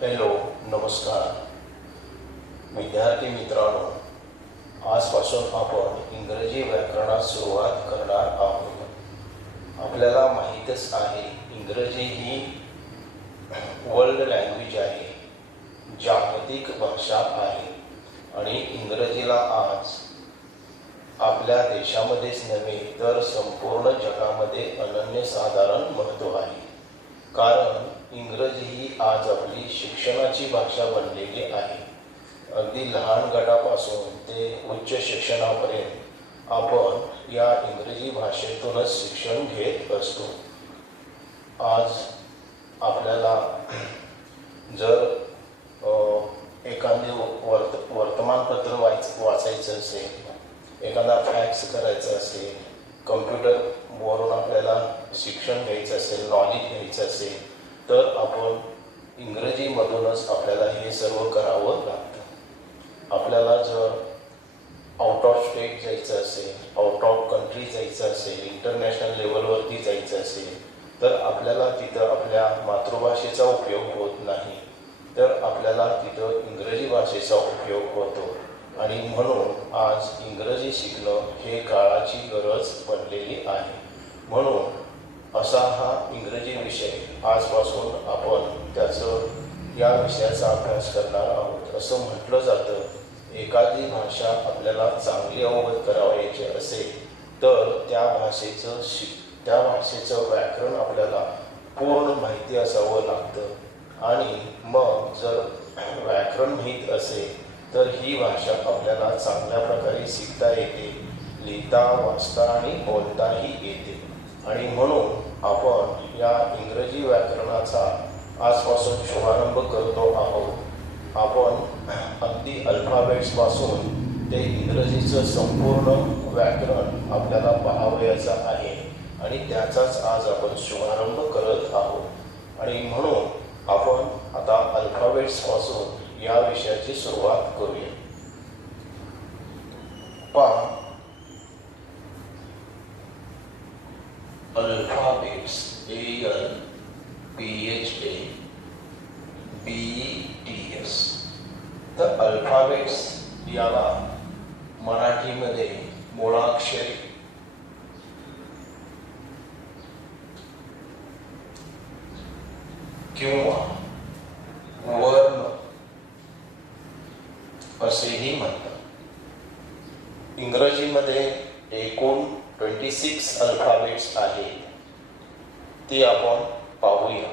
Hello, नमस्कार विद्यार्थी मित्रांनो. आजपासून आपण इंग्रजी व्याकरणात सुरुवात करणार आहोत. आपल्याला माहीतच आहे, इंग्रजी ही वर्ल्ड लँग्वेज आहे, जागतिक भाषा आहे आणि इंग्रजीला आज आपल्या देशामध्येच नव्हे तर संपूर्ण जगामध्ये अनन्यसाधारण महत्त्व आहे. कारण इंग्रजी ही आज आपली शिक्षणाची भाषा बनलेली आहे. अगदी लहान गटापासून ते उच्च शिक्षणापर्यंत आपण या इंग्रजी भाषेतूनच शिक्षण घेत असतो. आज आपल्याला जर एखादे वर्तमानपत्र वाचायचं असेल, एखादा फॅक्स करायचा असेल, कम्प्युटरवरून आपल्याला शिक्षण घ्यायचं असेल, नॉलेज घ्यायचं असेल, तर आपण इंग्रजीमधूनच आपल्याला हे सर्व करावं लागतं. आपल्याला जर आउट ऑफ स्टेट जायचं असेल, आउट ऑफ कंट्री जायचं असेल, इंटरनॅशनल लेवलवरती जायचं असेल, तर आपल्याला तिथं आपल्या मातृभाषेचा उपयोग होत नाही, तर आपल्याला तिथं इंग्रजी भाषेचा उपयोग होतो. आणि म्हणून आज इंग्रजी शिकणं हे काळाची गरज बनलेली आहे. म्हणून असा हा इंग्रजी विषय आजपासून आपण या विषयाचा अभ्यास करणार आहोत. असं म्हटलं जातं, एखादी भाषा आपल्याला चांगली अवगत करावायची असेल तर त्या भाषेचं व्याकरण आपल्याला पूर्ण माहिती असावं लागतं. आणि मग जर व्याकरण माहीत असेल तर ही भाषा आपल्याला चांगल्या प्रकारे शिकता येते, लिहिता, वाचता आणि बोलताही येते. आणि म्हणून आपण या इंग्रजी व्याकरणाचा आजपासून शुभारंभ करतो आहोत. आपण अगदी अल्फाबेट्सपासून ते इंग्रजीचं संपूर्ण व्याकरण आपल्याला पाहावयाचं आहे आणि त्याचाच आज आपण शुभारंभ करत आहोत. आणि म्हणून आपण आता अल्फाबेट्सपासून या विषयाची सुरुवात करूया. Alphabets, ALPHABETS. तर अल्फाबेट्स याला मराठीमध्ये मुळाक्षरे किंवा वर्ण असेही म्हणतात. इंग्रजीमध्ये एकूण 26 अल्फाबेट्स आहेत, ते आपण पाहूया.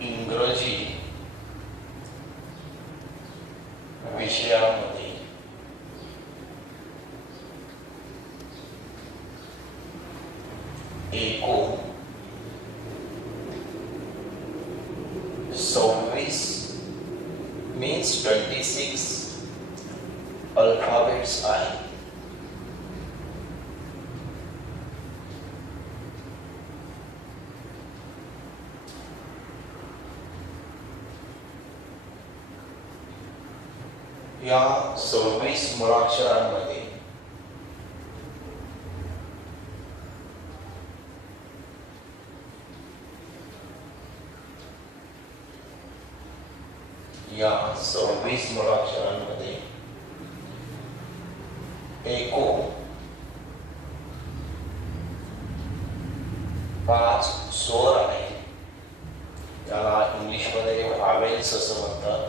इंग्रजी विषयामध्ये एकूण 26 अल्फाबेट्स आहेत. या 26 मुळाक्षरांमध्ये एकूण 5 स्वर आहेत. त्याला इंग्लिशमध्ये व्हावेल्स असं म्हणतात.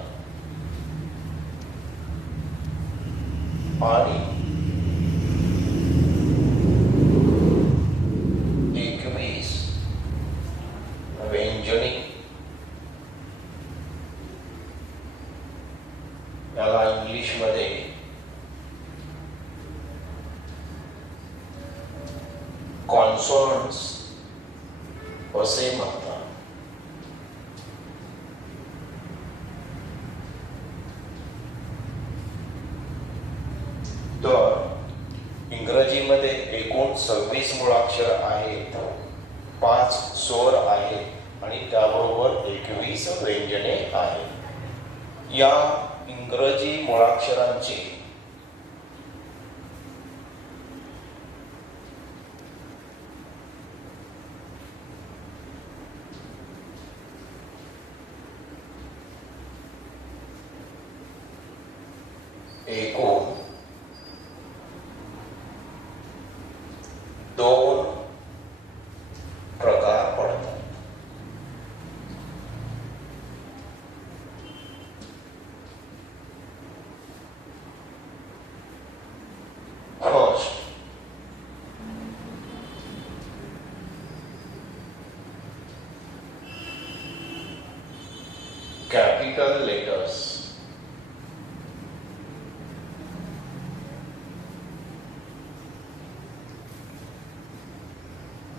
आणि 21 व्यंजने, याला इंग्लिशमध्ये कॉन्सोनंट्स असे म्हणतात. तर इंग्रजीमध्ये एकूण 26 मुळाक्षर आहेत, 5 स्वर आहेत आणि त्याबरोबर 21 व्यंजने आहेत. या इंग्रजी मुळाक्षरांची कॅपिटल लेटर्स.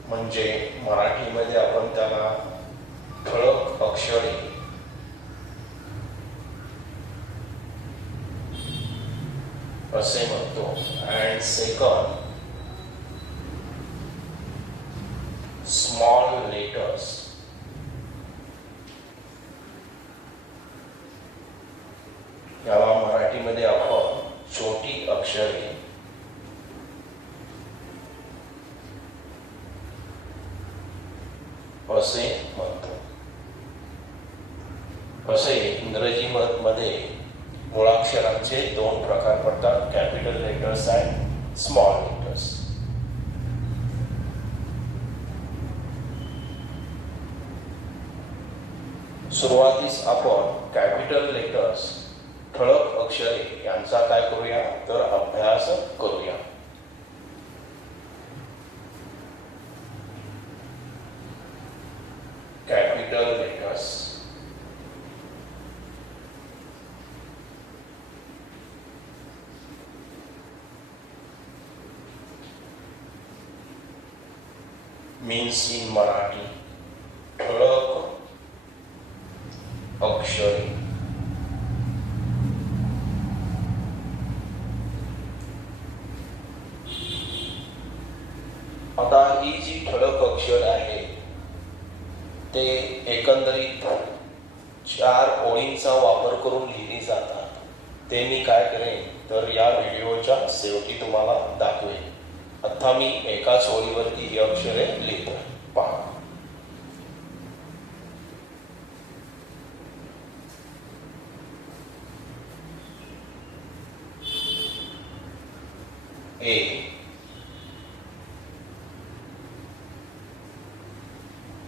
म्हणजे मराठीमध्ये आपण त्याला ठळक अक्षरे असे म्हणतो. And second, small letters. याला मराठीमध्ये आपण छोटी अक्षरे असे म्हणतो. असे इंग्रजी मध्ये मुळाक्षरांचे दोन प्रकार पडतात, capital letters and small letters. सुरुवातीस आपण कॅपिटल लेटर्स ठळक अक्षरे यांचा काय करूया तर अभ्यास करूया. Capital letters. Means in Marathi ठळक अक्षरे. आता ही जी ठळक अक्षर आहे ते एकंदरीत 4 ओळींचा वापर करून लिहिली जातात. ते मी काय करेन तर या व्हिडिओच्या शेवटी तुम्हाला दाखवेन. आता मी एकाच ओळीवरती ही अक्षरे लिहितो. पहा. ए,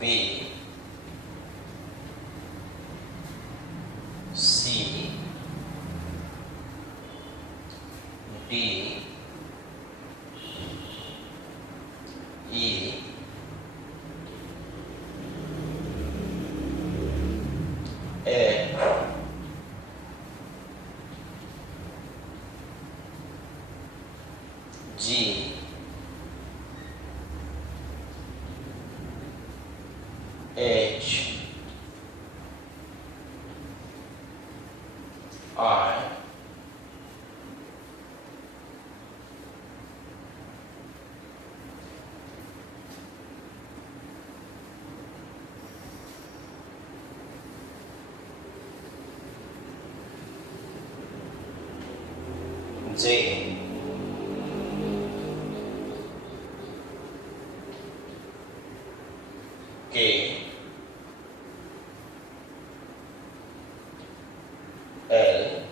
बी, C, D, E, F, G, H, I, J, K, L,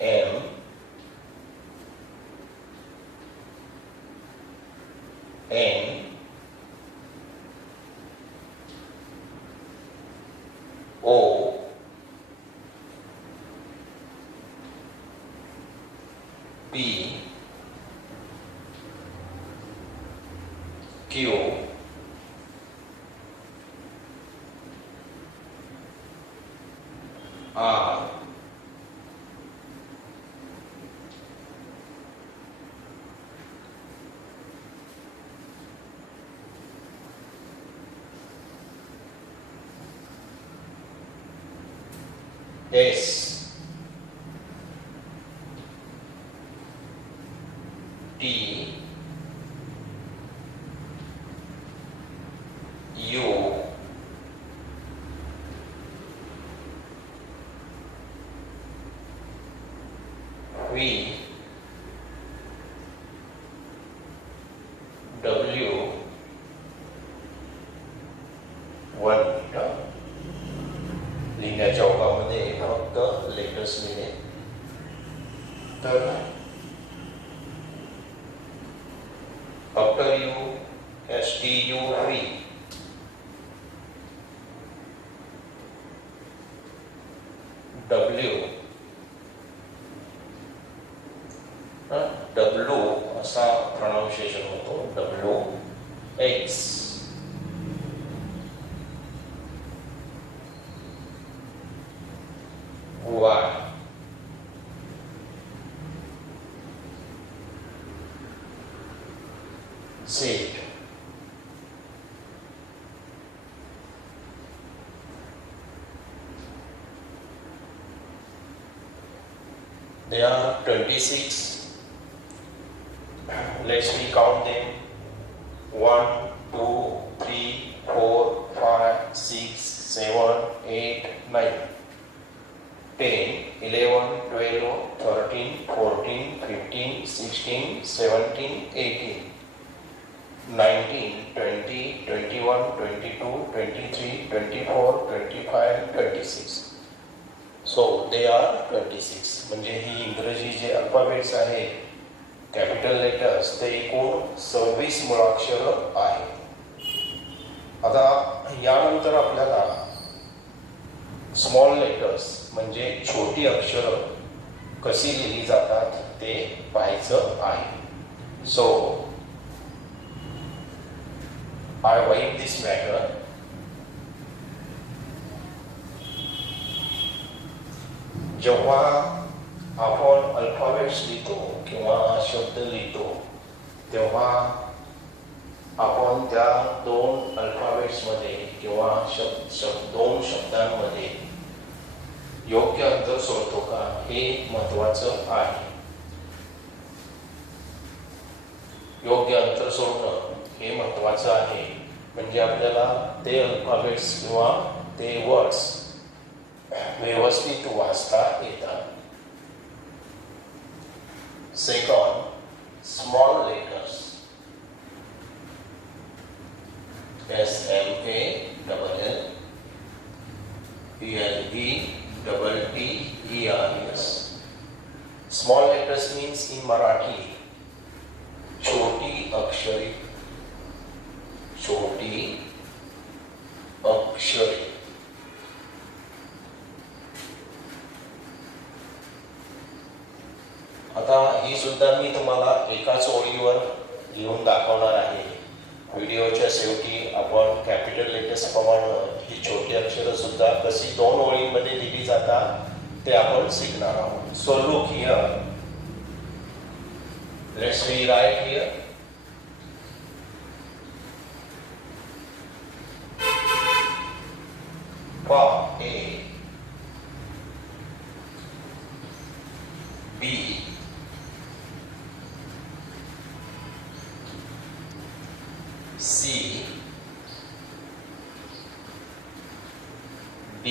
M, N, O, P, Q, R, S, T, U, V, W, 1 minute. लिहिण्याच्या ओघामध्ये फक्त लेटर्स लिहिले तर after you, STU, W, W असा प्रोनाउन्सिएशन होतो. W, X, said. There are 26. Let's we count them. 1, 2, 3, 4, 5, 6, 7, 8, 9, 10, 11, 12, 13, 14, 15, 16, 17, 18, 19, 20, 21, 22, 23, 24, 25, 26. So they are 26. म्हणजे ही इंग्रजी जे alphabets आहेत कॅपिटल लेटर्स ते एकूण 26 मुळाक्षर आहेत. आता यानंतर आपल्याला स्मॉल लेटर्स म्हणजे छोटी अक्षर कशी लिहिली जातात ते पाहायचं आहे. सो आय वाईट दिस मॅटर. जेव्हा आपण अल्फाबेट्स लिहितो किंवा शब्द लिहितो तेव्हा आपण त्या दोन अल्फाबेट्समध्ये किंवा दोन शब्दांमध्ये योग्य अंतर सोडतो का हे महत्त्वाचं आहे. योग्य अंतर सोडणं हे महत्त्वाचं आहे म्हणजे आपल्याला ते अल्फाबेट्स किंवा ते वर्ड्स व्यवस्थित वाचता येतात. Second, small letters. SMALL ELETTERS. Small letters means in Marathi छोटी अक्षरे. छोटी अक्षरे. आता ही सुद्धा मी तुम्हाला एकाच ओळीवर लिहून दाखवणार आहे. व्हिडिओच्या शेवटी आपण कॅपिटल लेटर्स प्रमाणे ही छोटी अक्षरं सुद्धा कशी दोन ओळींमध्ये लिहिली जातात ते आपण शिकणार आहोत. So look here. Let's we write here. A B C D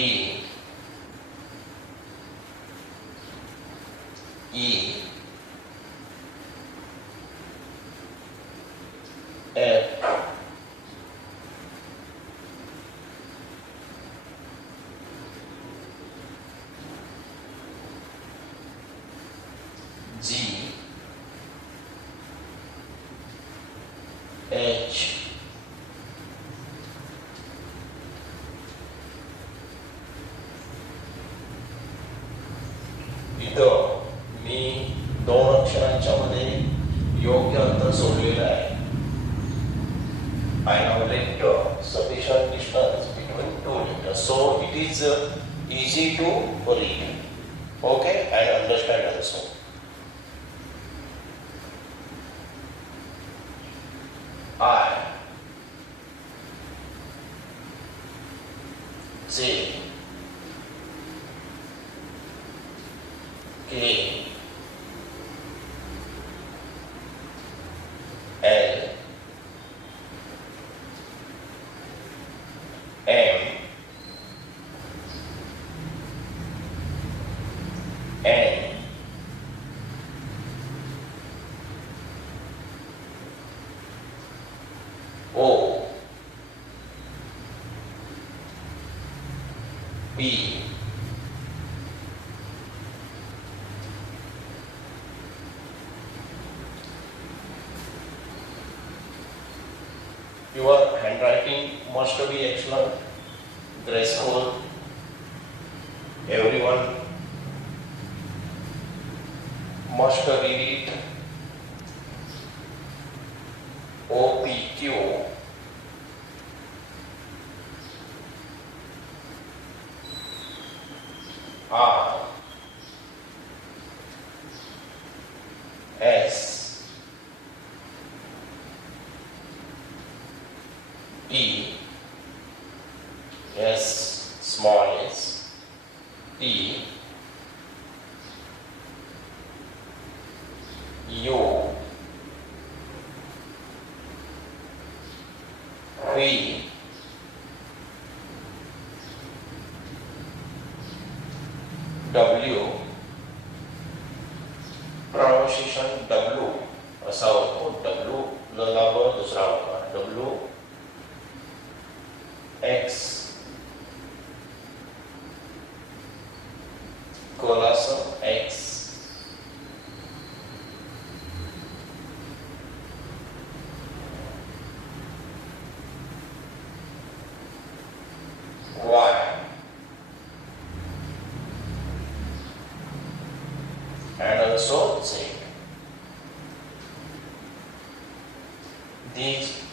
E F G H इथं मी दोन अक्षरांच्या मध्ये योग्य अंतर सोडलेलं आहे. I have left sufficient distance between two letters, so it is easy to read, okay, and understand also. I J K L M N O P Your handwriting must be excellent, graceful. Everyone must read it. OPQ R S U, V, W, pronunciation W असा होतो. W लगावर दुसरा होता. W, X, Colaco X, Y, and also Z. These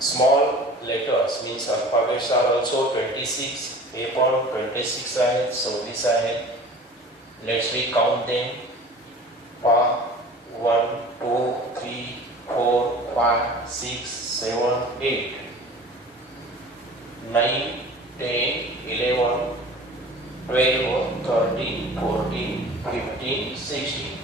small letters means alphabets are also 26. हे पण 26 आहेत, 26 आहेत. Let's we count them. 1, 2, 3, 4, 5, 6, 7, 8, 9, 10, 11, 12, 13, 14, 15, 16,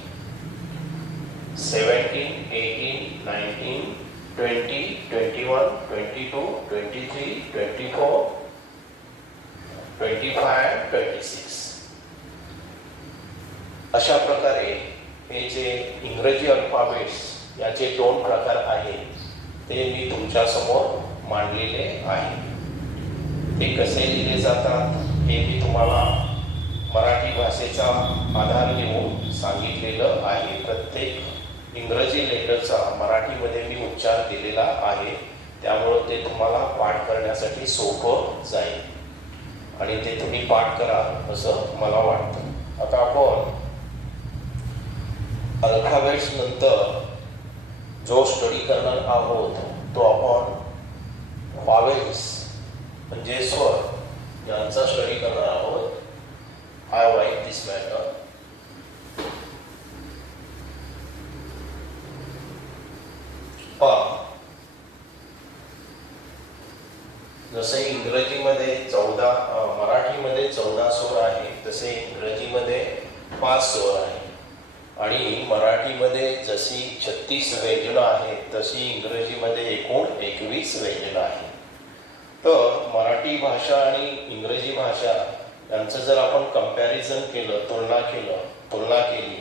17, 18, 19, 20, 21, 22, 23, 24, 25, 26. अशा प्रकारे हे जे इंग्रजी अल्फाबेट्स याचे 2 प्रकार आहेत ते मी तुमच्या समोर मांडलेले आहे. ते कसे लिहिले जातात हे मी तुम्हाला मराठी भाषेचा आधार घेऊन सांगितलेलं आहे. प्रत्येक इंग्रजी लेटरचा मराठीमध्ये मी उच्चार केलेला आहे, त्यामुळे ते तुम्हाला पाठ करण्यासाठी सोपं जाईल आणि ते तुम्ही पाठ करा असं मला वाटतं. आता आपण अल्फाबेट्स नंतर जो स्टडी करणार आहोत तो आपण व्हावेल्स म्हणजे स्वर यांचा स्टडी करणार आहोत. I like this matter. जसे इंग्रजीमध्ये 14, मराठीमध्ये 14 स्वर आहे, तसे इंग्रजीमध्ये 5 स्वर आहे. आणि मराठीमध्ये जशी 36 व्यंजनं आहेत तशी इंग्रजीमध्ये एकूण 21 व्यंजनं आहेत. तर मराठी भाषा आणि इंग्रजी भाषा यांचं जर आपण कंपॅरिझन केलं, तुलना केली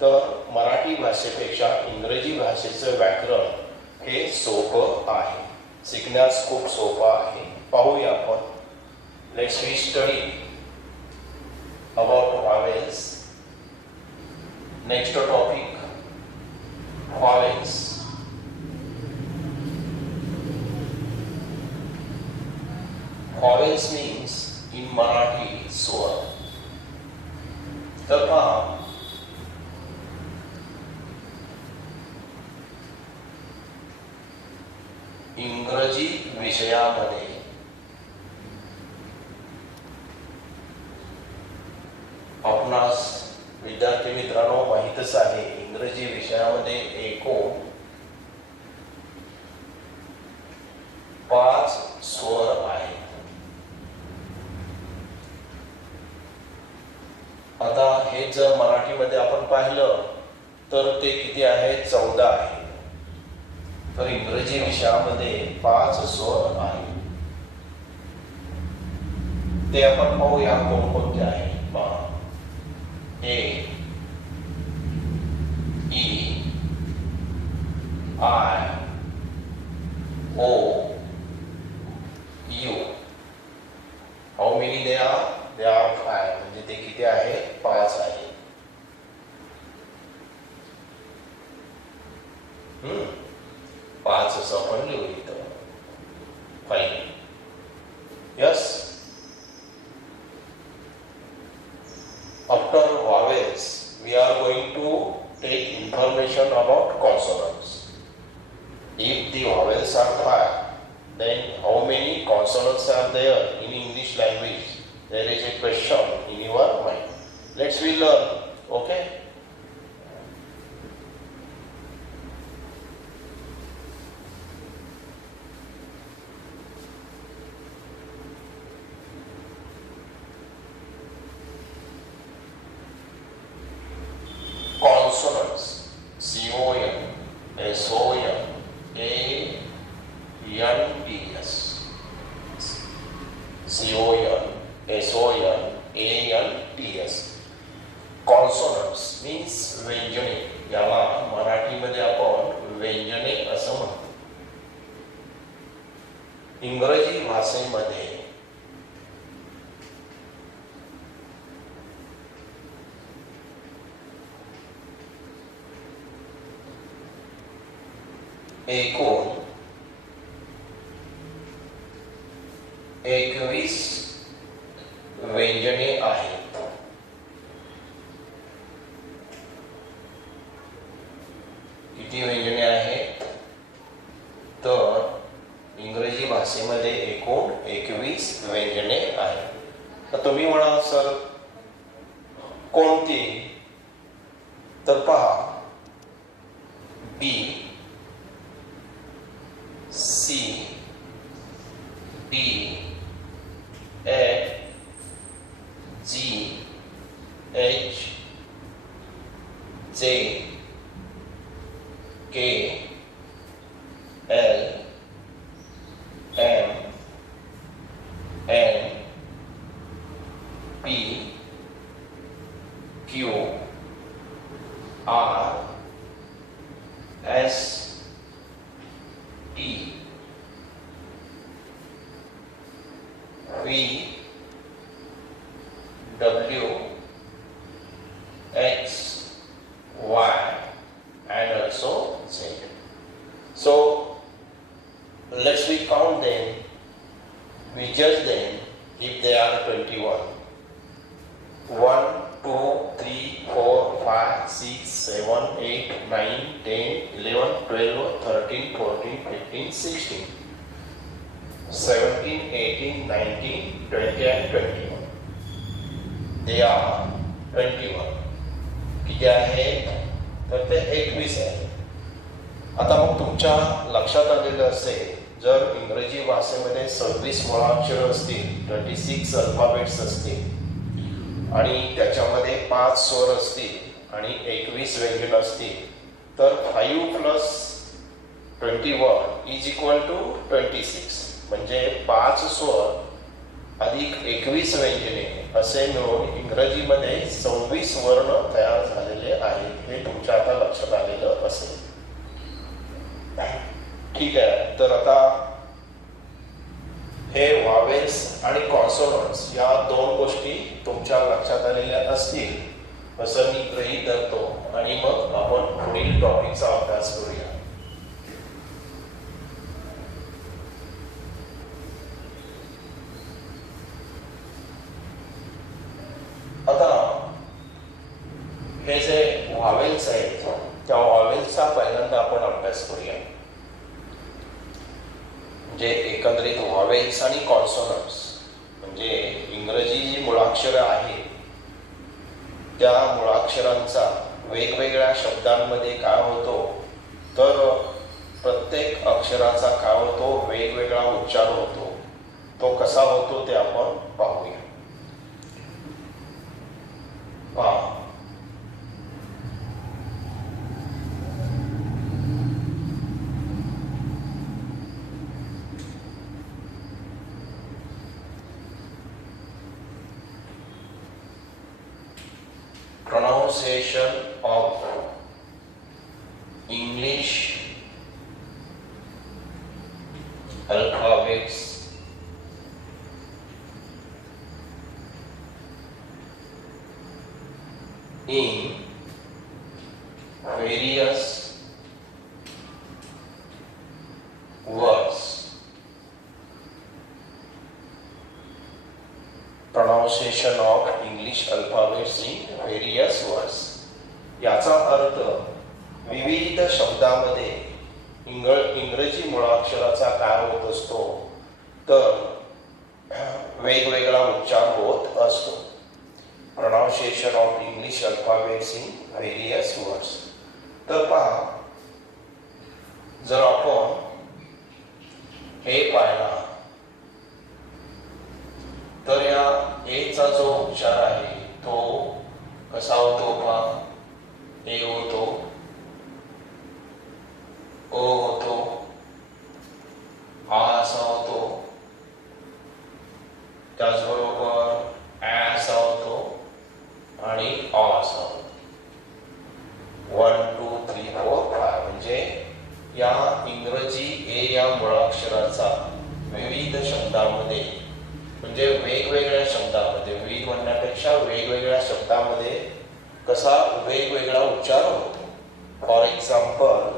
तर मराठी भाषेपेक्षा इंग्रजी भाषेचं व्याकरण हे सोपं आहे, शिकण्यास खूप सोपं आहे. पाहूया आपण. Let's we study about vowels. Next topic, vowels. Vowels means in Marathi स्वर. तर पहा, इंग्रजी विषयामध्ये आपणास विद्यार्थी मित्रांनो माहीतच आहे, इंग्रजी विषयामध्ये एकूण 5 स्वर आहेत. आता हे जर मराठीमध्ये आपण पाहिलं तर ते किती आहेत? 14 आहेत. तर इंग्रजी विषयामध्ये 5 स्वर आहेत. ते आपण पाहूया कोणकोणते आहेत. पहा, A, E, I, O, U. How many they are? They are 5. म्हणजे ते किती आहे? 5 आहे. 5 असं आपण लिहू इथं. Fine. Yes. After vowels, we are going to take information about consonants. If the vowels are 5, then how many consonants are there in English language? There is a question in your mind. Let's we learn. Okay? Consonants. Consonants means व्यंजने, याला मराठीमध्ये आपण व्यंजने असं म्हणतो. इंग्रजी भाषेमध्ये एकूण 21 व्यंजने आहेत. किती व्यंजने आहेत? तर इंग्रजी भाषेमध्ये एकूण 21 व्यंजने आहेत. तर तुम्ही म्हणा सर कोणती? तर पहा, B, C, D, F, G, H, J, K, L, M, N, P, Q, R, S, T, V, W, X, Y and also Z. So let's we count them, we judge them if they are 21. 1, 2, 3, 4, 5, 6, 7, 8, 9, 10, 11, 12, 13, 14, 15, 16, 17, 18, 19, 20 and 21. They are 21. किती आहेत? तर ते 21 आहे. आता मग तुमच्या लक्षात आलेलं असेल, जर इंग्रजी भाषेमध्ये 26 मुळाक्षर असतील, 26 अल्फाबेट्स असतील आणि त्याच्यामध्ये 5 स्वर असतील आणि 21 व्यंजन असतील, तर 5 + 21 = 26. म्हणजे 5 स्वर अधिक 21 व्यंजने असे मिळून इंग्रजीमध्ये 26 वर्ण तयार झालेले आहेत. हे तुमच्या आता लक्षात आलेलं असेल. ठीक आहे. तर आता हे व्हावेल्स आणि कॉन्सोनंट्स या 2 गोष्टी तुमच्या लक्षात आलेल्या असतील असं मी गृहीत धरतो आणि मग आपण पुढील टॉपिकचा अभ्यास करूया. आता हे जे व्हावेल्स आहेत त्या व्हावेल्सचा पहिल्यांदा आपण अभ्यास करूया. म्हणजे एकंदरीत व्हावेल्स आणि कॉन्सोनंट्स म्हणजे इंग्रजी जी मुळाक्षरं आहेत त्या मुळाक्षरांचा वेगवेगळ्या शब्दांमध्ये काय होतो, तर प्रत्येक अक्षराचा काय होतो, वेगवेगळा उच्चार होतो. तो कसा होतो ते आपण पाहूया. Pronunciation of English alphabets in various words. Pronunciation of English alphabets in various words. याचा अर्थ विविध शब्दामध्ये इंग्रजी मुळाक्षराचा काय होत असतो, तर वेगवेगळा उच्चार होत असतो. Pronunciation of English alphabets in various words. तर पहा, जर आपण हे पाहिला तर या एचा जो उच्चार आहे तो कसा होतो पहा. ए होतो, ओ होतो, आ असा होतो, त्याचबरोबर ॲ असा होतो आणि अ असा होतो. या इंग्रजी ए या मुळाक्षराचा विविध शब्दामध्ये, म्हणजे वेगवेगळ्या शब्दामध्ये, विविध म्हणण्यापेक्षा वेगवेगळ्या शब्दामध्ये कसा वेगवेगळा उच्चार होतो. फॉर एक्झाम्पल,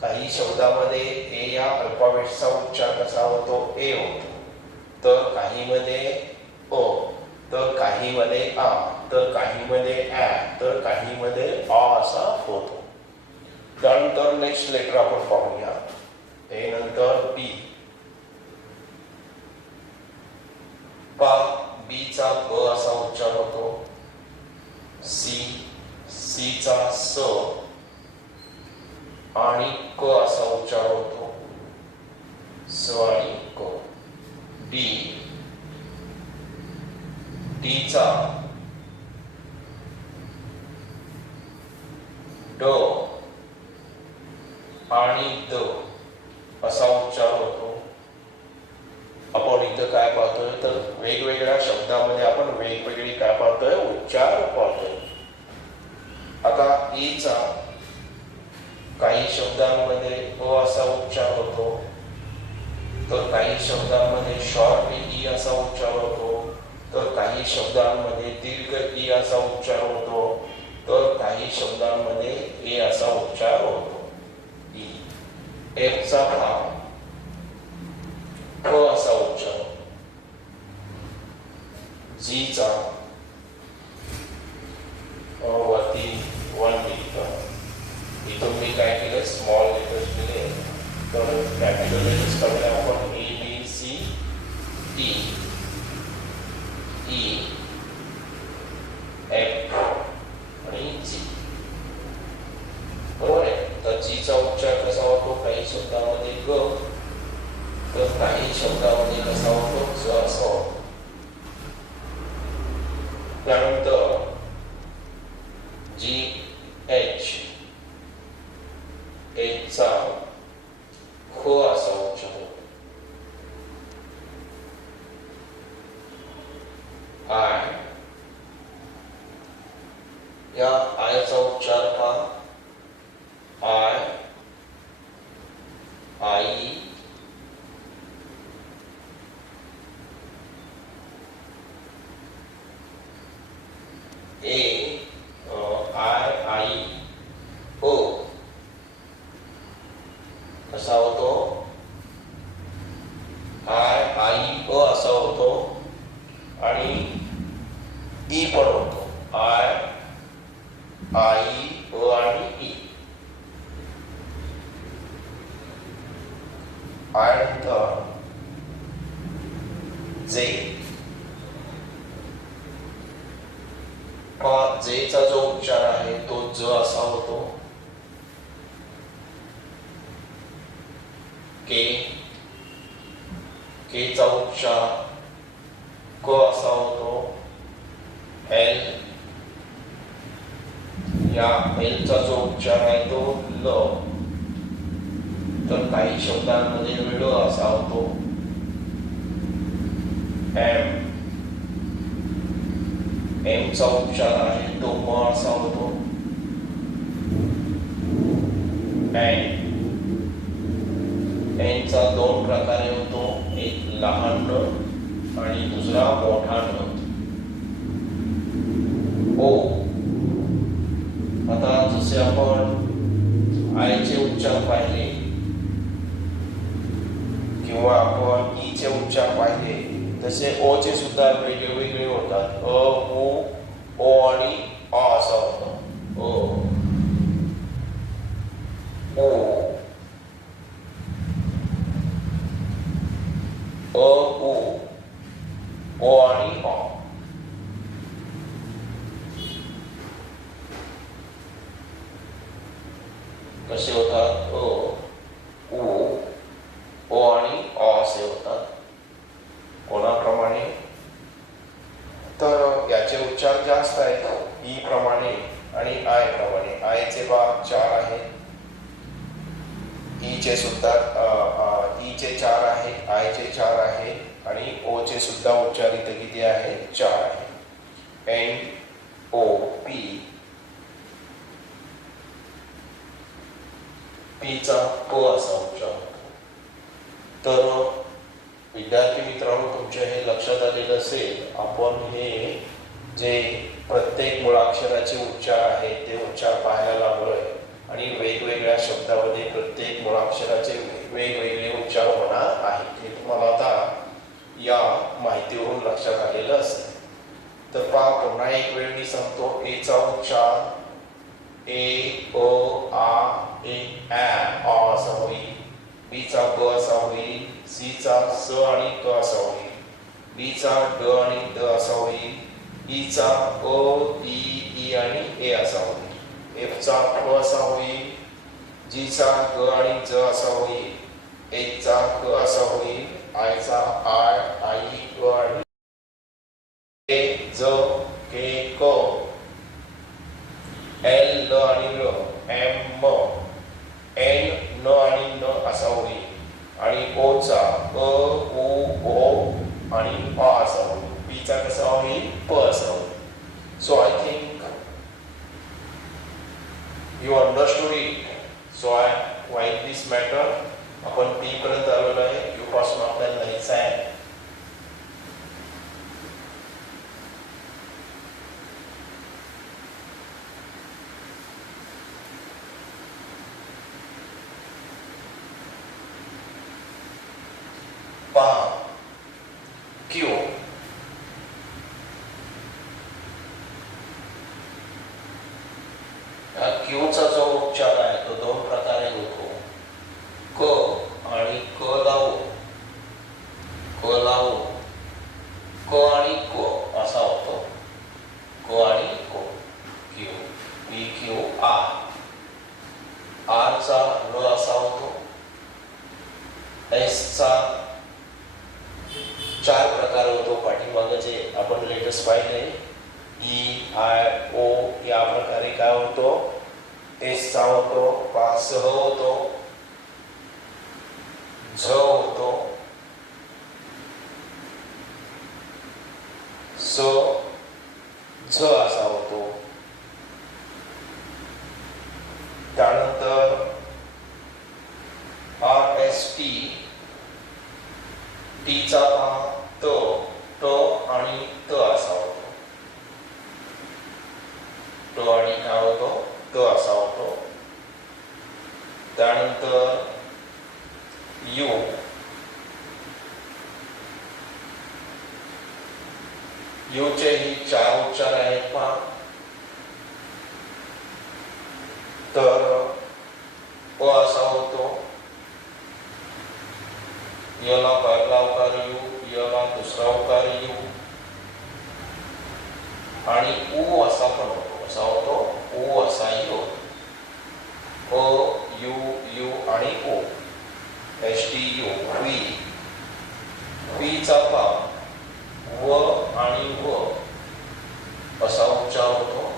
काही शब्दामध्ये ए या अल्फाबेटचा उच्चार कसा होतो, ए होतो, तर काहीमध्ये ओ, तर काहीमध्ये आ, तर काहीमध्ये ॲ, तर काहीमध्ये आ असा होतो. त्यानंतर नेक्स्ट लेटर आपण पाहूया. ए नंतर बी. पा, बीचा ब असा उच्चार होतो. सी, सीचा स आणि क असा उच्चार होतो. स आणि क. डी, डीचा ड आणि द असा उच्चार होतो. आपण इथं काय पाहतोय, तर वेगवेगळ्या शब्दामध्ये आपण वेगवेगळी काय पाहतोय, उच्चार पाहतोय. आता ईचा काही शब्दांमध्ये अ असा उच्चार होतो, तर काही शब्दांमध्ये शॉर्ट ई असा उच्चार होतो, तर काही शब्दांमध्ये दीर्घ ई असा उच्चार होतो, तर काही शब्दांमध्ये ए असा उच्चार होतो. एफचा भाग क असा उच्चार. जीचा वरती वन लिहितं, इथून मी काय केलं, स्मॉल लेटर्स दिले, तर कॅपिटल लेटर्स काढले आपण. A B C D E F आणि जी. बरोबर आहे. तर जीचा उच्चार कसा होतो, काही शब्दामध्ये ग, तर काही शब्दामध्ये कसा होतो, ज असा होतो. त्यानंतर जी एच, एचचा ख असा उच्चार होतो. आय, या आयचा उच्चार हा आय, आई, ए, आय, आई, ओ असा होतो. आय, आई, अ असा होतो. आणि ई पण होतो. आय, आई, अ आणि ई. आय नंतर जे. जेचा जो उच्चार आहे तो ज असा होतो. के, केचा उच्चार क असा होतो. एल, या एलचा जो उच्चार आहे तो ल, तर काही शब्दांमध्ये ल असा होतो. एम, एमचा उच्चार आहे तो म असा होतो. एन, एनचा दोन प्रकारे होतो, एक लहान न आणि दुसरा मोठा न. ओ, आता जसे आपण आयचे उच्चार पाहिले किंवा आपण ई चे उच्चार पाहिले, तसे ओ चे सुद्धा वेगवेगळे होतात. अ, ओ आणि अ असा होतो. ओ, ओ आणि अ. कसे होतात, ओ आणि अ असे होतात. कोणाप्रमाणे, तर याचे उच्चार जास्त आहेत ई प्रमाणे आणि आय प्रमाणे. आयचे भाग 4 आहेत, ई चे सुद्धा ई चे 4 आहे, आय चे 4 आहे आणि ओ चे सुद्धा उच्चार इथे किती आहे, 4 आहे. एन, ओ, पी, पीचा प असा उच्चार होतो. तर विद्यार्थी मित्रांनो, तुमच्या हे लक्षात आलेलं असेल, आपण हे जे प्रत्येक मुळाक्षराचे उच्चार आहेत ते उच्चार पाहायला लागलोय आणि वेगवेगळ्या शब्दामध्ये प्रत्येक मुळाक्षराचे वेगवेगळे उच्चार होणार आहेत. हे तुम्हाला आता या माहितीवरून लक्षात आलेलं असेल. तर पहा, पुन्हा एक वेळ मी सांगतो. एचा उच्चार ए, अ, आ, ए, अ असा होईल. बीचा ब असा होईल. सीचा स आणि क असा होईल. बीचा ड आणि द असा होईल. ईचा अ, ई आणि ए असा होईल. एफचा फ असा होईल. जीचा ग आणि ज असा होईल. एचचा क असा होईल. आयचा आय, आई, क आणि ए, ज, के, क. एल, ल आणि ल, एम, म. एन, न आणि न असा होईल. आणि ओचा अ, उ, ओ आणि अ असा होईल. पीचा कसा होईल? प असा होईल. So I think you understood it. So I वाईट दिस मॅटर. आपण पी पर्यंत आलेलो आहे. यू पासून आपल्याला लिहायचं आहे. पहा, क्यू. क्यूचा जो उच्चार आहे तो दोन प्रकारे होतो. क आणि क लावू, क लावू, क आणि क असा होतो. क आणि क. Q, P Q R. आरचा ल असा होतो. एसचा चार प्रकार होतो. पाठीमागे जे आपण लेटेस्ट पाहिले, ई, आय, ओ या प्रकारे काय होतो? एसचा होतो. स होतो. झ होतो. स, झ असा होतो. त्यानंतर आर, एस, टी. टीचा त, ट आणि त असा होतो. ट आणि काय होतो? त असा होतो. त्यानंतर यू. यूचे ही चार उच्चार आहेत पहा. तर प असा होतो. यला पहिला उकार यू, यला दुसरा उकार यू आणि उ असा पण होतो. असा होतो उ असा यू. अ, यू, यू आणि O. H, T, U, V. वीचा पा, व आणि व असा उच्चार होतो.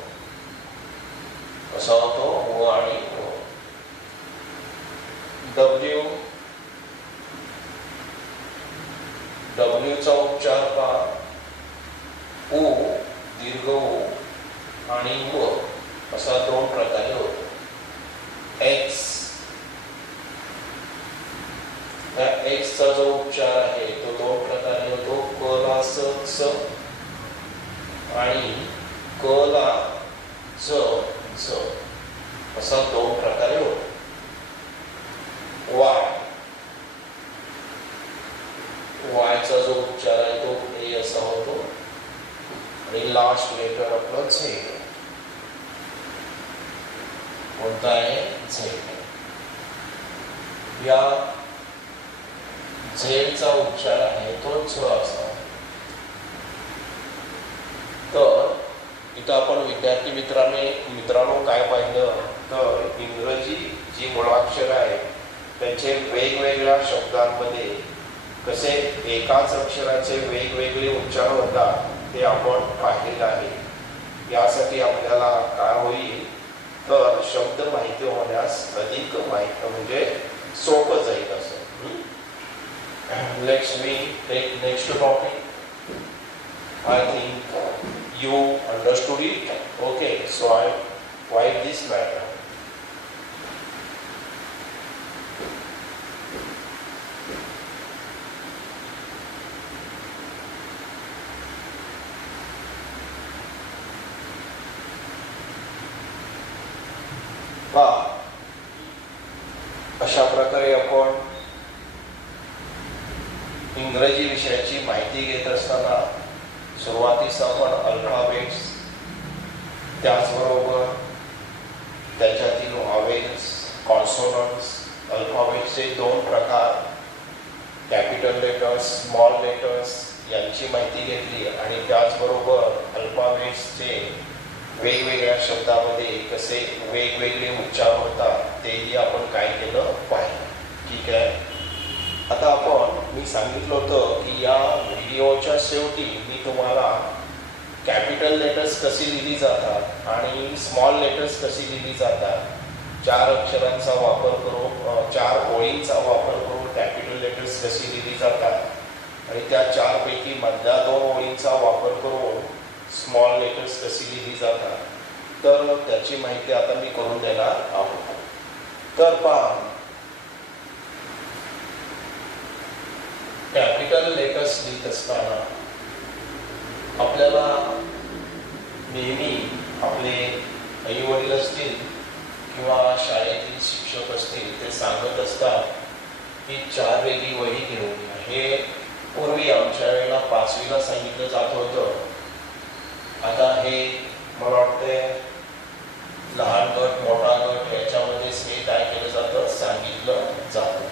असा होतो व आणि व. डब्ल्यू. डब्ल्यूचा उच्चार पहा. उ, दीर्घ उ आणि व असा दोन प्रकारे होतो. एक्स. या एक्सचा जो उच्चार आहे तो दोन प्रकारे होतो. क ला स आणि क ला झ असा दोन प्रकारे होतो. वाय. वायचा जो उच्चार आहे तो ए असा होतो आणि लास्ट लेटर आपलं झेड. कोणता आहे? झेड. या झेडचा उच्चार आहे तो झ असा. तर इथं आपण विद्यार्थी मित्रांनो काय पाहिलं तर इंग्रजी जी मुळाक्षर आहे त्यांचे वेगवेगळ्या शब्दांमध्ये कसे एकाच अक्षराचे वेगवेगळे उच्चार होतात ते आपण पाहिलेलं आहे. यासाठी आपल्याला काय होईल तर शब्द माहिती होण्यास अधिक माहिती म्हणजे सोपं जाईल असं. Let's me take next topic. I think you understood it. Okay, so I write this matter. अशा प्रकारे आपण इंग्रजी विषयाची माहिती घेत असताना सुरुवातीस आपण अल्फाबेट्स, त्याचबरोबर त्याच्यातील व्हावेल्स, कॉन्सोनंट्स, अल्फाबेट्सचे 2 प्रकार, कॅपिटल लेटर्स, स्मॉल लेटर्स यांची माहिती घेतली आणि त्याचबरोबर अल्फाबेट्सचे वेगवेगळ्या शब्दामध्ये कसे वेगवेगळे उच्चार होतात तेही आपण काय केलं पाहिलं. ठीक आहे. आता मी सांगितलं होतं की या व्हिडिओच्या शेवटी मी तुम्हाला कॅपिटल लेटर्स कशी लिहिली जातात आणि स्मॉल लेटर्स कशी लिहिली जातात, 4 अक्षरांचा वापर करून 4 ओळींचा वापर करून कॅपिटल लेटर्स कशी लिहिली जातात आणि त्या 4 पैकी मधल्या 2 ओळींचा वापर करून स्मॉल लेटर्स कशी लिहिली जातात, तर त्याची माहिती आता मी करून देणार आहोत. तर पहा, कॅपिटल लेटर्स लिहित असताना आपल्याला नेहमी आपले आई वडील असतील किंवा शाळेतील शिक्षक असतील ते सांगत असतात की 4 वेगळी वही घेऊन या. हे पूर्वी आमच्या वेळेला 5वीला सांगितलं जात होतं. आता हे मला वाटते लहान गट मोठा गट याच्यामध्येच हे काय केलं जातं, सांगितलं जातं.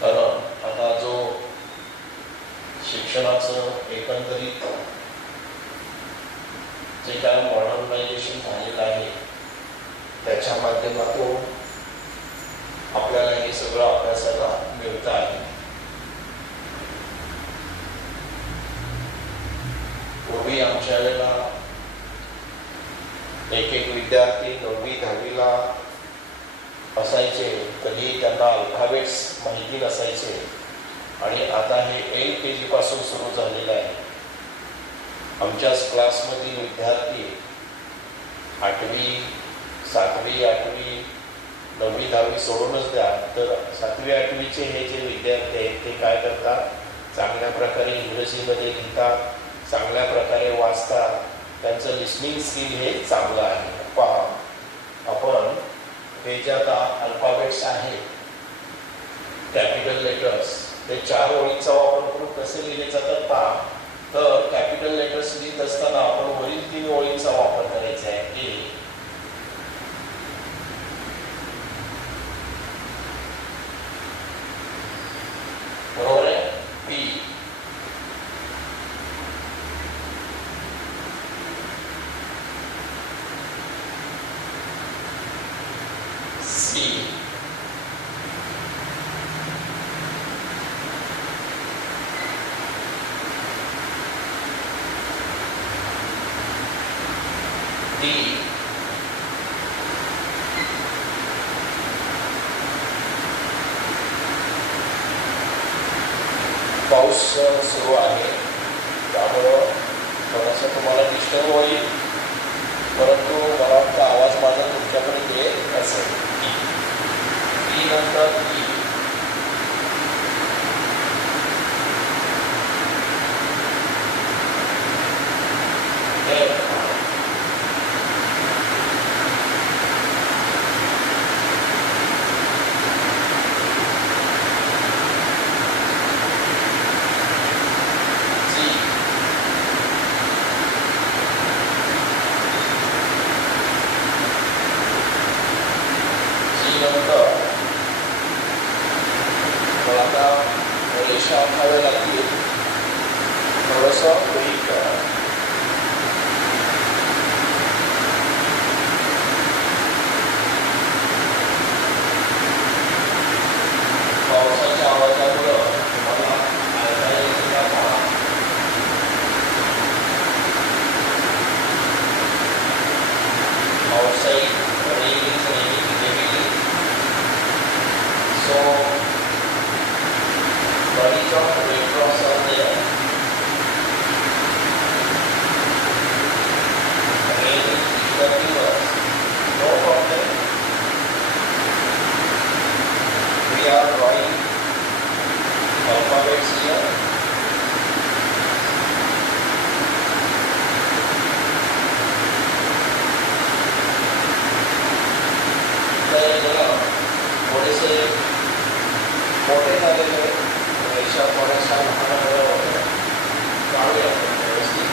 कारण आता जो शिक्षणाचं एकंदरीत जे काय मॉडर्नायझेशन झालेलं आहे त्याच्या माध्यमातून आपल्याला हे सगळं अभ्यासाला मिळतं आहे. पूर्वी आमच्या वेळेला एक विद्यार्थी 9वी 10वीला असायचे तरी त्यांना अल्फाबेट्स माहिती नसायचे आणि आता हे LKG पासून सुरू झालेलं आहे. आमच्याच क्लासमधील विद्यार्थी 8वी 7वी 8वी 9वी 10वी सोडूनच द्या, तर 7वी 8वीचे हे जे विद्यार्थी आहेत ते काय करतात, चांगल्या प्रकारे इंग्रजीमध्ये लिहितात, चांगल्या प्रकारे वाचतात, त्यांचं लिस्निंग स्किल हे चांगलं आहे. पहा, आपण हे जे आता अल्फाबेट्स आहेत कॅपिटल लेटर्स ते 4 ओळींचा वापर करून कसे लिहिले जातात पहा. तर कॅपिटल लेटर्स लिहित असताना आपण वरील 3 ओळींचा वापर करायचा आहे. बरोबर आहे. P, C, D, पाऊस सुरू आहे त्यामुळं थोडंसं तुम्हाला डिस्टर्ब होईल, परंतु मला वाटतं आवाज माझा तुमच्यापर्यंत येत असेल. ई नंतर ई, रेषा आखाव्या लागतील, थोडंसं वेट करा. पावसाच्या आवाजामुळं तुम्हाला ऐकायला येते का पहा. outside rain is raining heavily, so bodies of raindrops are there. Rain is disturbing us, no problem. We are drawing alphabets here. थोडेसे मोठे झालेले रेषा थोड्याशा लहान वगैरे काढूया आपण व्यवस्थित.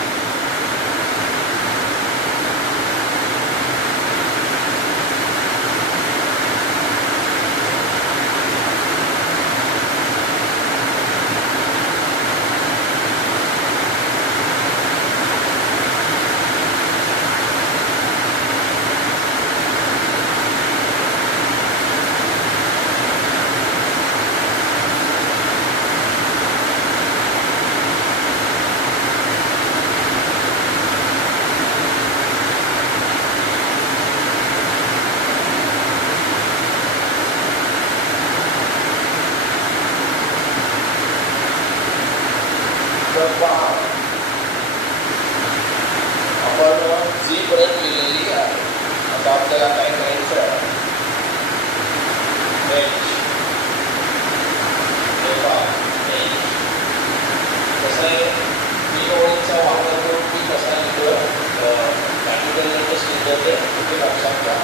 आपण जी पर्यंत लिहिलेली आहे. आता आपल्याला काय करायचं आहे, कसं आहे, 3 ओळींचा वापर करून मी कसा लिहितो, कॅपिटल लेटर्स लिहितो ते लक्षात घ्या.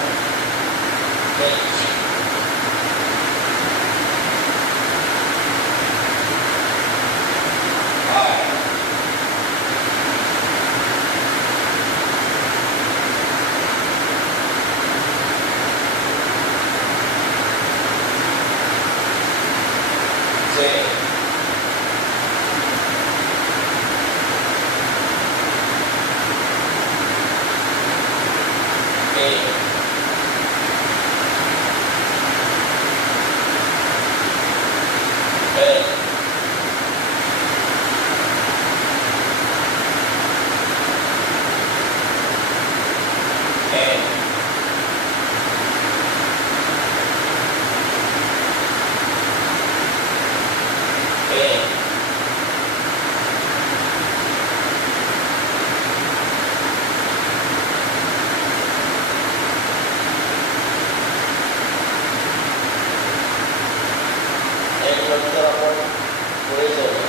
नंतर आपण पुढे जाऊया.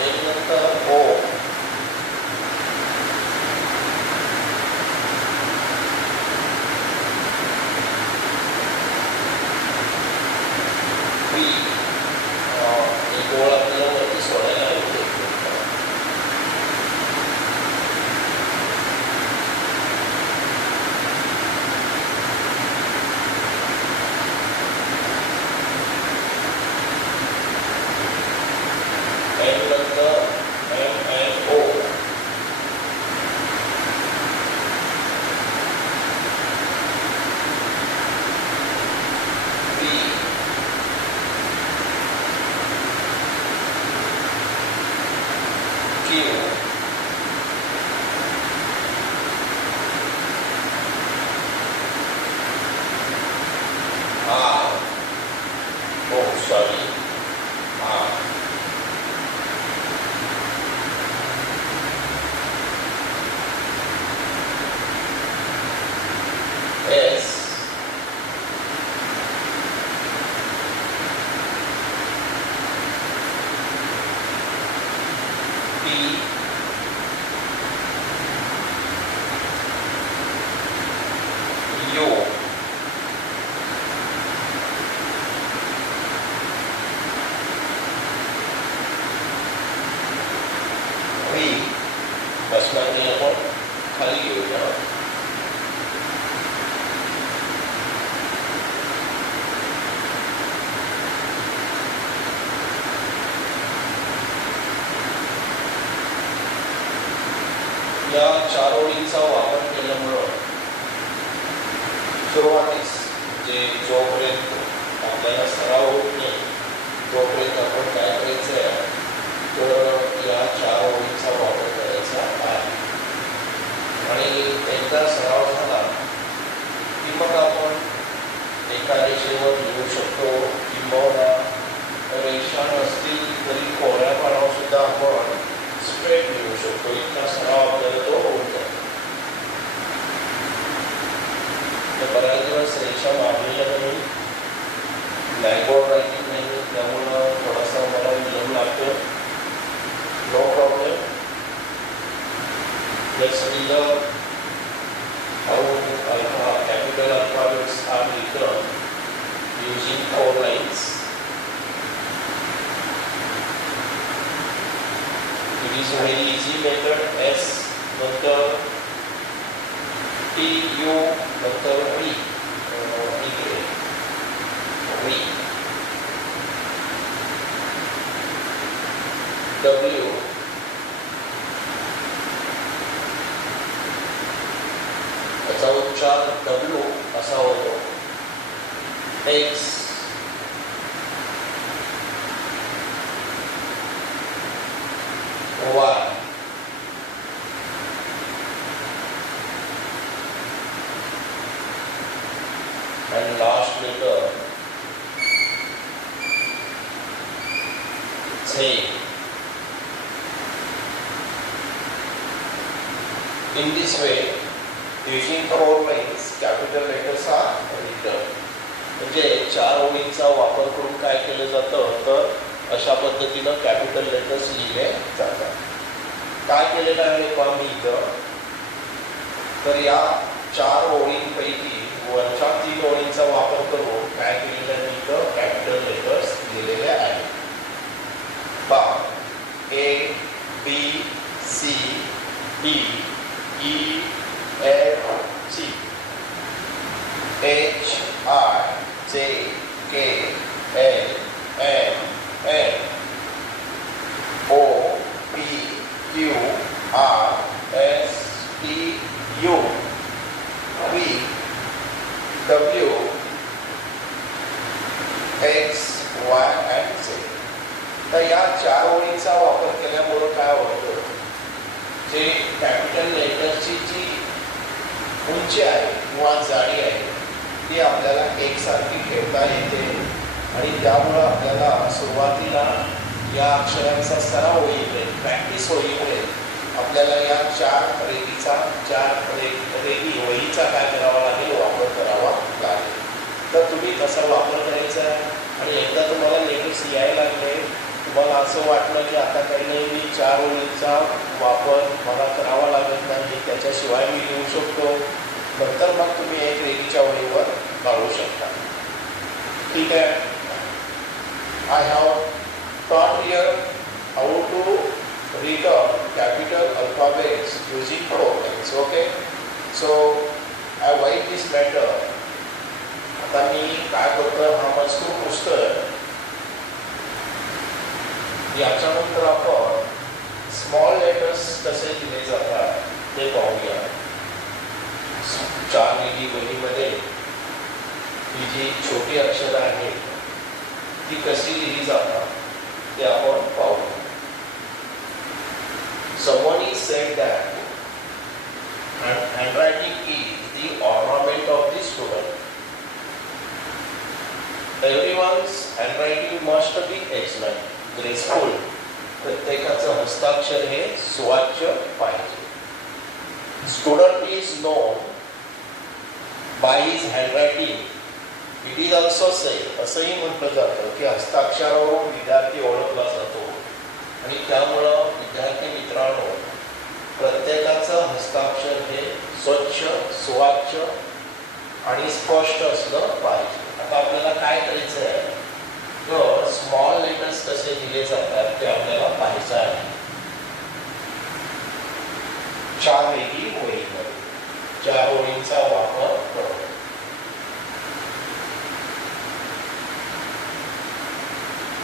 एक नंतर ओ, एक ओळ आपल्याला वरती सोडायला हवी. नंतर MNO, Q, R, oh sorry, R, S, T, U, V. बसणारी आपण खाली घेऊया. या 4 ओळींचा वापर केल्यामुळं सुरुवातीस जोपर्यंत आपल्याला सराव होत नाही तोपर्यंत आपण काय करायचं आहे, तर या 4 ओळींचा वापर करायचा आहे. आणि एकदा सराव झाला की मग आपण एका रेषेवर लिहू शकतो, किंवा रेषा नसतील तरी कोऱ्या पानावर सुद्धा आपण स्ट्रेट लिहू शकतो. इतका सराव आपल्याला तो होऊन जातो. बऱ्याच दिवस रेषा मारलेल्या नाही, ब्लॅकबोर्ड रायटिंग नाही, त्यामुळं थोडासा मला विलंब लागतो. No problem. Let's learn how capital alphabets are written using 4 lines. It is a very easy method. S नंतर T U नंतर V इकडे V W याचा उच्चार W असा होतो. X Y and last letter Z. In this way, using 4 lines, capital letters are written. म्हणजे 4 ओळींचा वापर करून काय केलं जातं तर अशा पद्धतीनं कॅपिटल लेटर्स लिहिले जातात. काय केलेलं आहे पहा मी इथं, तर या 4 ओळींपैकी वरच्या 3 ओळींचा वापर करून काय केलेलं आहे इथं कॅपिटल लेटर्स लिहिलेले आहेत. पहा A B C D E F G H I J K L M N O P Q R S T U V W X Y and Z. तर या 4 ओळींचा वापर केल्यामुळे काय होतं, जे कॅपिटल लेटरची जी उंची आहे किंवा जाडी आहे ती आपल्याला एकसारखी ठेवता येते आणि त्यामुळं आपल्याला सुरुवातीला या अक्षरांचा सराव होईपर्यंत, प्रॅक्टिस होईपर्यंत आपल्याला या 4 रेगी वहीचा काय करावा लागेल, वापर करावा लागेल. तर तुम्ही कसा वापर करायचा आणि एकदा तुम्हाला लेटर्स यायला लागले, तुम्हाला असं वाटलं की आता काही नाही, मी 4 ओळींचा वापर मला करावा लागत नाही, त्याच्याशिवाय मी लिहू शकतो, नंतर मग तुम्ही 1 रेगीच्या ओळीवर काढू शकता. ठीक आहे. I have taught here how to read capital alphabets using 4 lines. Okay, so I write this letter. आता मी काय करतो, हा मजकूर पुसतोय. याच्यानंतर आपण स्मॉल लेटर्स कसे लिहिले जातात ते पाहूया. 4 रेगी वहीमध्ये ही जी छोटी अक्षरं आहेत ती कशी लिहिली जातात ते आपण पाहू. Someone is said that handwriting is the ornament of the student. Everyone's handwriting must be excellent, graceful. प्रत्येकाचं हस्ताक्षर हे सुवाच्य पाहिजे. Student is known by his handwriting. It is also said, असंही म्हटलं जातं की हस्ताक्षरावरून विद्यार्थी ओळखला जातो आणि त्यामुळं विद्यार्थी मित्रांनो प्रत्येकाचं हस्ताक्षर हे स्वच्छ, सुवाच्य आणि स्पष्ट असलं पाहिजे. आता आपल्याला काय करायचं आहे, तर स्मॉल लेटर्स कसे दिले जातात ते आपल्याला पाहायचं आहे. 4 रेगी वहीमध्ये 4 ओळींचा वापर करू.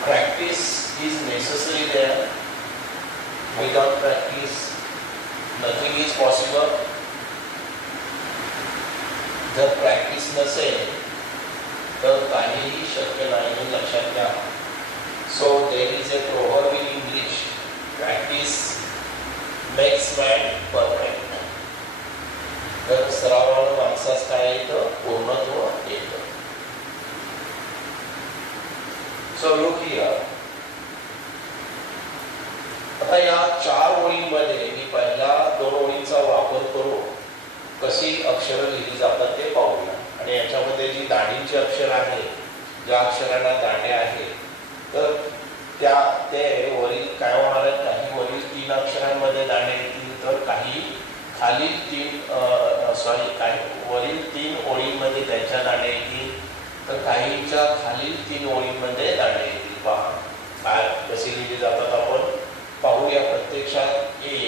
Practice is necessary there. Without practice, nothing is possible. जर प्रॅक्टिस नसेल तर काहीही शक्य नाही हे लक्षात घ्या. So there is a proverb in English, practice makes man perfect. तर सरावानं माणसास काय येतं, पूर्णत्व येतं. So look here. आता या 4 ओळींमध्ये मी पहिल्या 2 ओळींचा वापर करून कशी अक्षरं लिहिली जातात ते पाहूया. आणि याच्यामध्ये जी दांडीची अक्षर आहे, ज्या अक्षरांना दांडे आहेत, तर ते वरील काय होणार आहेत, काही वरील 3 अक्षरांमध्ये दांडे येतील, तर काही खालील 3 वरील 3 ओळींमध्ये त्यांच्या दांडे येतील, तर काहींच्या खालील 3 ओळींमध्ये दांडे येतील. पहा काय कशी लिहिली जातात आपण पाहूया. प्रत्यक्षात A,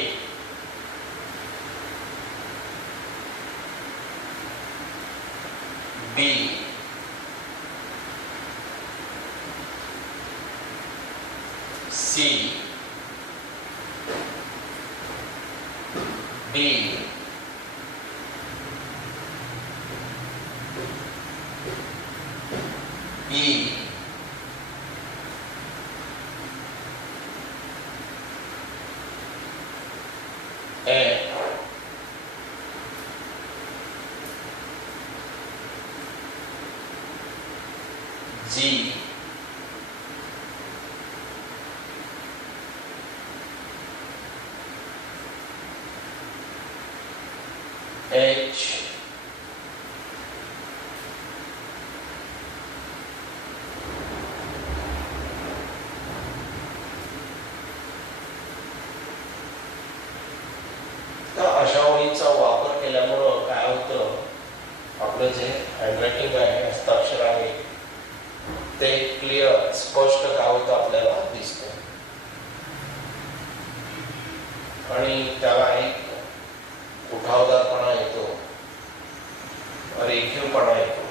B, C, D, E, F, G, H, तर अशा ओळींचा वापर केल्यामुळं काय होतं, आपलं जे हँडरायटिंग आहे, हस्ताक्षर आहे, ते क्लिअर स्पष्ट काय होतं आपल्याला दिसतं आणि त्याला एक उठावदारपणा येतो, रेखीवपणा येतो.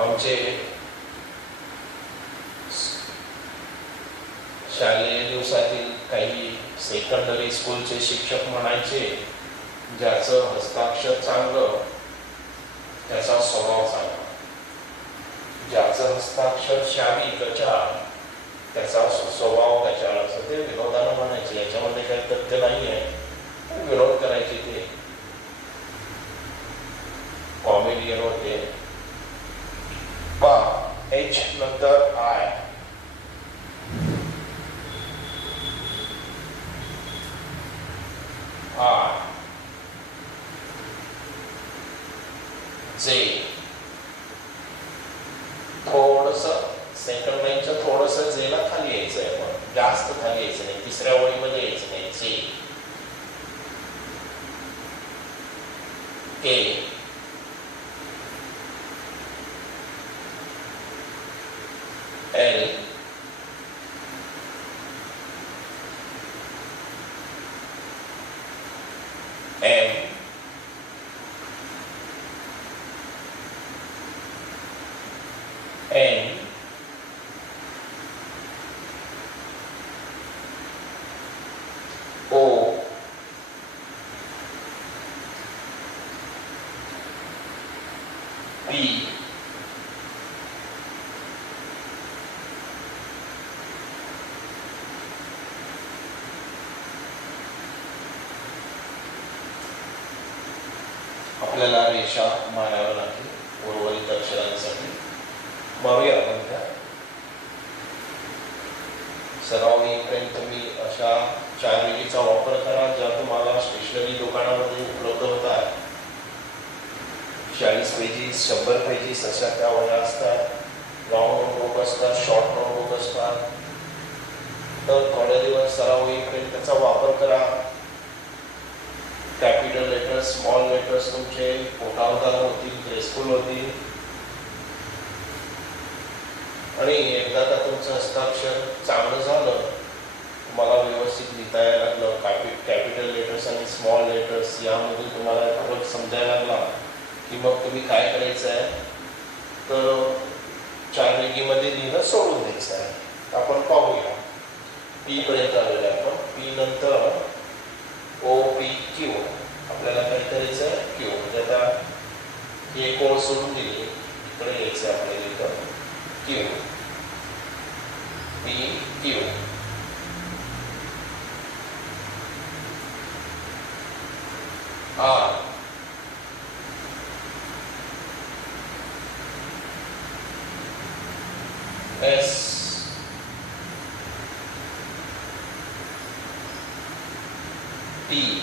आमचे शालेय दिवसातील काही सेकंडरी स्कूलचे शिक्षक म्हणायचे, ज्याचं हस्ताक्षर चांगलं त्याचा स्वभाव चांगला, ज्याचं हस्ताक्षर शाबी कचाळ त्याचा स्वभाव कचाळ, असं ते विनोदानं म्हणायचे. याच्यामध्ये काही तथ्य नाही आहे, विनोद करायचे, ते कॉमेडियन होते. H नंतर I, J, थोडस सेकंड लाईनच्या थोडस J ला खाली यायचं आहे, पण जास्त खाली यायचं नाही, तिसऱ्या ओळीमध्ये यायचं नाही. J, K, L, M, N, O, P, आपल्याला रेषा माराव्या लागतील उर्वरित अक्षरांसाठी. मारूया आपण त्या. सराव येईपर्यंत तुम्ही अशा 4 रेषेचा वापर करा, ज्या तुम्हाला स्टेशनरी दुकानामध्ये उपलब्ध होतात. 40 पेजेस, 100 पेजेस अशा त्या वह्या असतात. लॉंग नोटबुक असतात, शॉर्ट नोटबुक असतात. तर थोड्या दिवस सराव येईपर्यंत त्याचा वापर करा. कॅपिटल लेटर्स, स्मॉल लेटर्स तुमचे उठावदार होतील, ग्रेसफुल होतील. आणि एकदा का तुमचं हस्ताक्षर चांगलं झालं, तुम्हाला व्यवस्थित लिहिता यायला लागलं, कॅपिटल लेटर्स आणि स्मॉल लेटर्स यामधून तुम्हाला फरक समजायला लागला, की मग तुम्ही काय करायचं आहे, तर 4 रेघीमध्ये लिहिणं सोडून द्यायचं आहे. आपण पाहूया. पी पर्यंत आलेलं आहे आपण. पी नंतर ओ, पी, क्यू. आपल्याला काय करायचं आहे, क्यू. म्हणजे आता ही एक ओळ सोडून दिली, इकडे यायचं आहे आपल्याला, इथं Q, P, Q. R, S, T,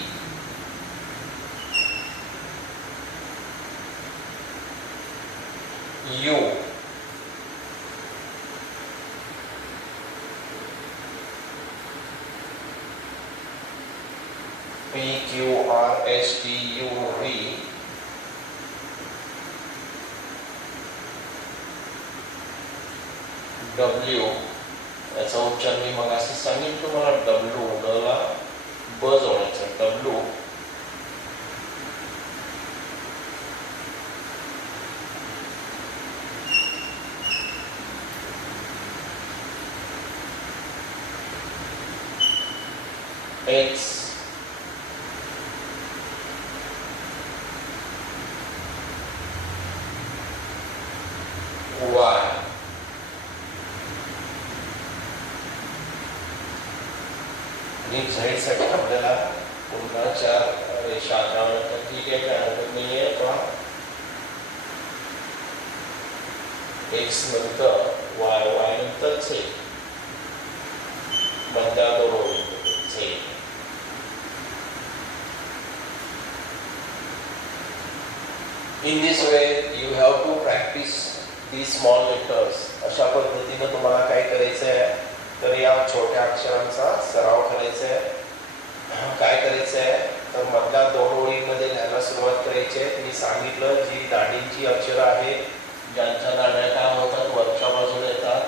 U, P, Q, R, S, T, U, V, W, याचा उच्चार मी मग असं सांगितलं तुम्हाला, W, ड ला ब जोडायचं, W, X, Y, आणि झेड साठी आपल्याला पुन्हा 4 रेषा आढळतात. ठीक आहे, काय हरकत नाही आहे. पण एक्स नंतर वाय, वाय नंतर झेड, मध्याबरोबर Z. In this way you have to practice these small letters. अशा पद्धतीने तुम्हाला काय करायचं आहे, तर या छोट्या अक्षरांचा सराव करायचा आहे. काय करायचं आहे, तर मधल्या 2 ओळींमध्ये लिहायला सुरुवात करायची आहे. मी सांगितलं जी दांडींची अक्षरं आहेत, ज्यांच्या दांड्या काय होतात वरच्या बाजूला येतात,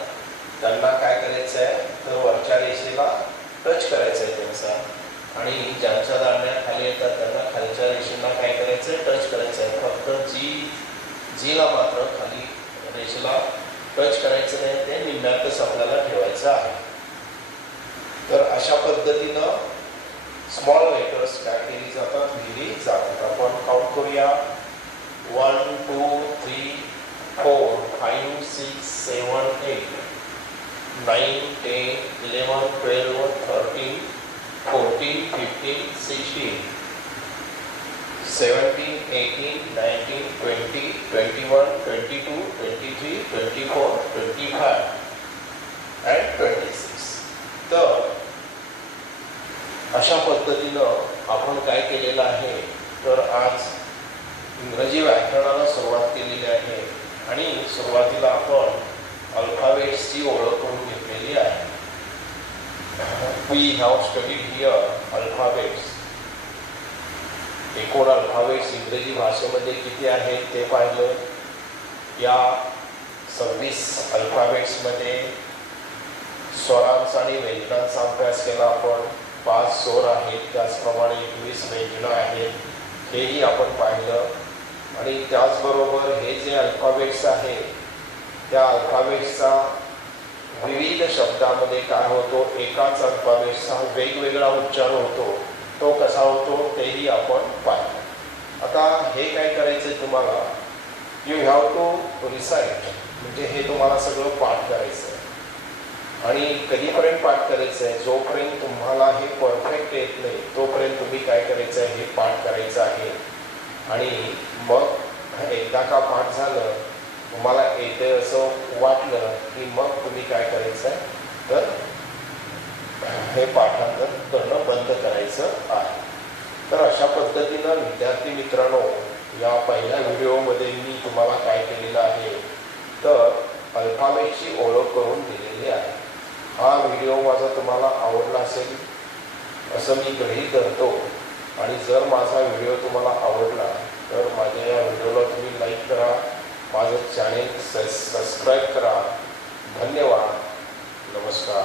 त्यांना काय करायचं आहे, तर वरच्या रेषेला टच करायचं आहे त्यांचा, आणि ज्यांच्या दांड्या खाली येतात त्यांना खालच्या रेषेला काय करायचं आहे, टच करायचं आहे. फक्त जीला मात्र खाली रेषेला टच करायचं नाही, ते निम्म्यातच आपल्याला ठेवायचं आहे. तर अशा पद्धतीनं स्मॉल लेटर्स काय केली जातात, लिहिली जातात. आपण काउंट करूया. 1, 2, 3, 4, 5, 6, 7, 8, 9, 10, 11, 12, 13, 14, 15, 16, 17, 18, 19, 20, 21, 22, 23, 24, 25 and 26. तर अशा पद्धतीनं आपण काय केलेलं आहे, तर आज इंग्रजी व्याकरणाला सुरुवात केलेली आहे आणि सुरुवातीला आपण अल्फाबेट्सची ओळख करून घेतलेली आहे. We have studied here alphabets. एकूण अल्फाबेट्स इंग्रजी भाषेमध्ये किती आहेत ते पाहिलं. या 26 अल्फाबेट्समध्ये स्वरांचा आणि व्यंजनांचा अभ्यास केला आपण. 5 स्वर आहेत, त्याचप्रमाणे 21 व्यंजनं आहेत, हेही आपण पाहिलं. आणि त्याचबरोबर हे जे अल्फाबेट्स आहेत, त्या अल्फाबेट्सचा विविध शब्दामध्ये काय होतो, एकाच अल्फाबेटचा वेगवेगळा उच्चार होतो, तो कसा होतो तेही आपण पाहिलं. आता हे काय करायचं तुम्हाला, यू हॅव टू रिसाइट, म्हणजे हे तुम्हाला सगळं पाठ करायचं आहे. आणि कधीपर्यंत पाठ करायचं आहे, जोपर्यंत तुम्हाला हे परफेक्ट येत नाही तोपर्यंत तुम्ही काय करायचं आहे, हे पाठ करायचं आहे. आणि मग एकदा का पाठ झालं, तुम्हाला येते असं वाटलं की मग तुम्ही काय करायचं आहे, तर हे पाठांतर करणं बंद करायचं आहे. तर अशा पद्धतीनं विद्यार्थी मित्रांनो, या पहिल्या व्हिडिओमध्ये मी तुम्हाला काय केलेलं आहे, तर अल्फाबेटची ओळख करून दिलेली आहे. हा व्हिडिओ माझा तुम्हाला आवडला असेल असं मी गृहीत धरतो. आणि जर माझा व्हिडिओ तुम्हाला आवडला तर माझ्या या व्हिडिओला तुम्ही लाईक करा, माझं चॅनेल सबस्क्राईब करा. धन्यवाद. नमस्कार.